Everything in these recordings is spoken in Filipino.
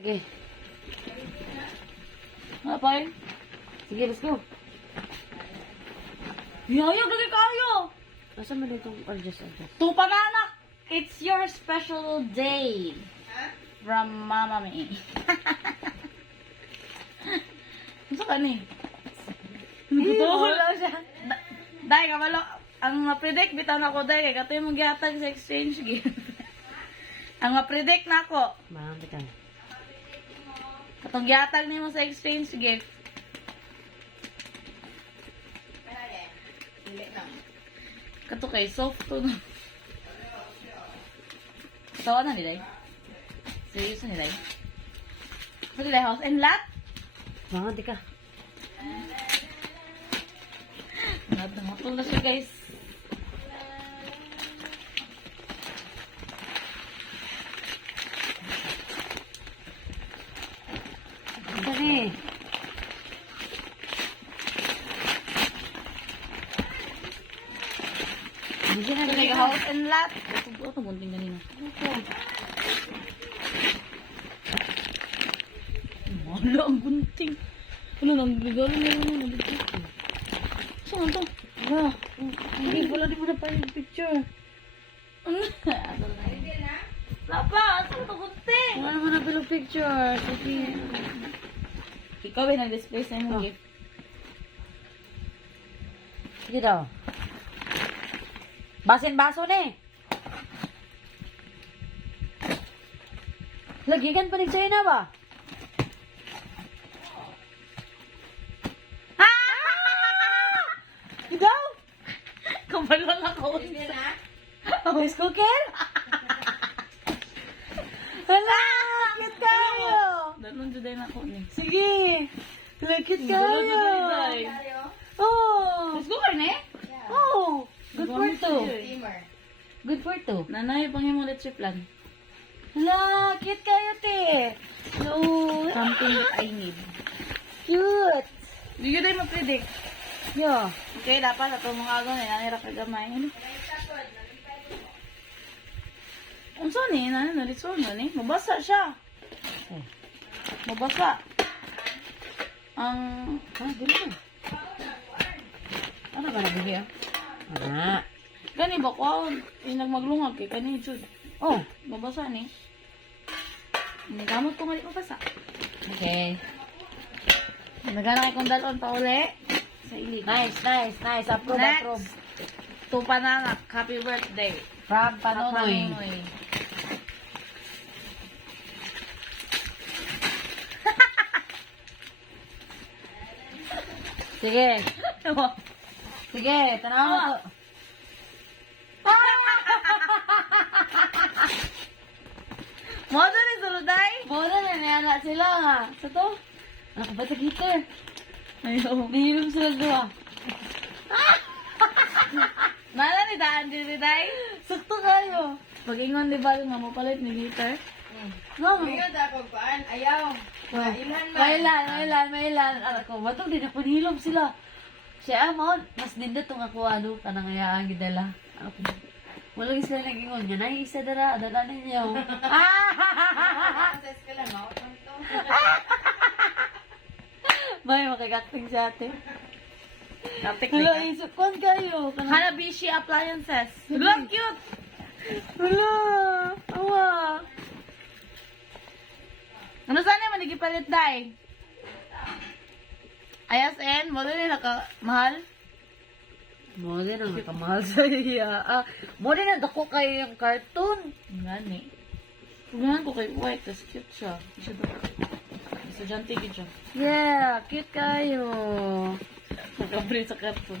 Sige. Napay? Sige, let's go. Yayo, lagi kayo! Nasa mo dito ang adjust. Tupa na anak! It's your special day. From Mama May. Gusto ka ni? Wala siya. Dahil kabalo, ang ma-predict, bitan ako dahil, kaya kato yung mag-iatag sa exchange gift. Ang ma-predict na ako, Marami ka. katong giatag nimo sa exchange gift. Kato kay soft to no. Tawa na nilay. Serious na nilay. Sa nilay house and lot? Marami ka. Nadamatol na siya guys. Dali. Hindi na Sa nilay house and lot. Ito gunting ganina. Wala ang gunting. Wala nang ligalo na yun. Saan ito? Wala. Hindi, wala di mo na pa yung picture. Lapa, saan ito gunting? Wala naman na bilang picture. Sige. Ikaw ay nag-display sa imong Oh. gift. Sige daw. Basin baso na eh. Lagigan pa ni China ba? Daw! Kabalo lang ako. Rice cooker? Hala! Lakit kayo! Dalon juday na ako ni. Sige! Lakit Dalon kayo! juday. Oh! Let's go karne? Oh! Good for two. Good for two. Nanay pang himo let's plan. Hala! Cute kayo, te! No! Something that I need. Cute! Do you day ma-predict? Yo! Okay, dapat ato mga agaw na nanira ka gamay. Unsa ni na litso na ni? Mabasa siya. Eh. Mabasa. Ang Dili na. Ano ba nabigyan? Ah! kani ba ko maglungag kay kani jud. Oh! Mabasa ni. Ni gamot ko mali mabasa. Okay. Nagana kay kong dalon pa uli sa ilig. Nice, nice, nice. Approve, Next. approve. Tupananak, happy birthday. From Panonoy. Panonoy. Sige. Sige, tanaw mo to. Mo ni suluday? Muna na niyana sila nga. Sa to? Ako ba sa heater? Ayo. Nahilom sila doon. Nala ni daan diri day? Sakto kayo. Pag-ingon di ba nga mo palit ni liter? Mama. Ayaw. Mailan. Alam ko, batong din ako nihilom sila. Siya amon, mas dinda tong ako ano, kanang hayaan gidala. Ako, walang sila nag-ingon niya. Isa dara, dala ninyo. May makikacting sa atin. Kapik Hala, na. isukon kayo. Hanabishi appliances. Look cute. Hala, awa. Ano sana man gipalit day? ISN, mo din naka mahal. Mo din ang nakamahal sa iya. Mo din ang dako kayo yung cartoon. Ngani. Tugan ko kay white, tas cute siya. Siya daw. Estudyante gid siya. Yeah, cute kayo. Nagkabri sa karton.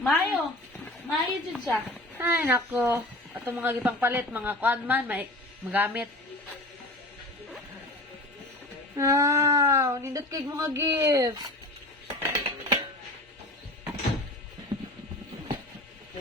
Mayo. Mayo dyan siya. Ay, nako. Ato mga gipang palit, mga kwadman, may magamit. Wow, nindot kay mga gifts.